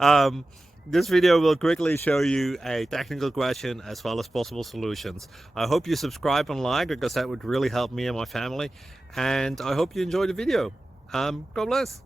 um, this video will quickly show you a technical question as well as possible solutions. I hope you subscribe and like, because that would really help me and my family. And I hope you enjoy the video. God bless.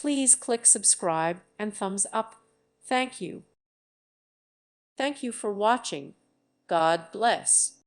Please click subscribe and thumbs up. Thank you. Thank you for watching. God bless.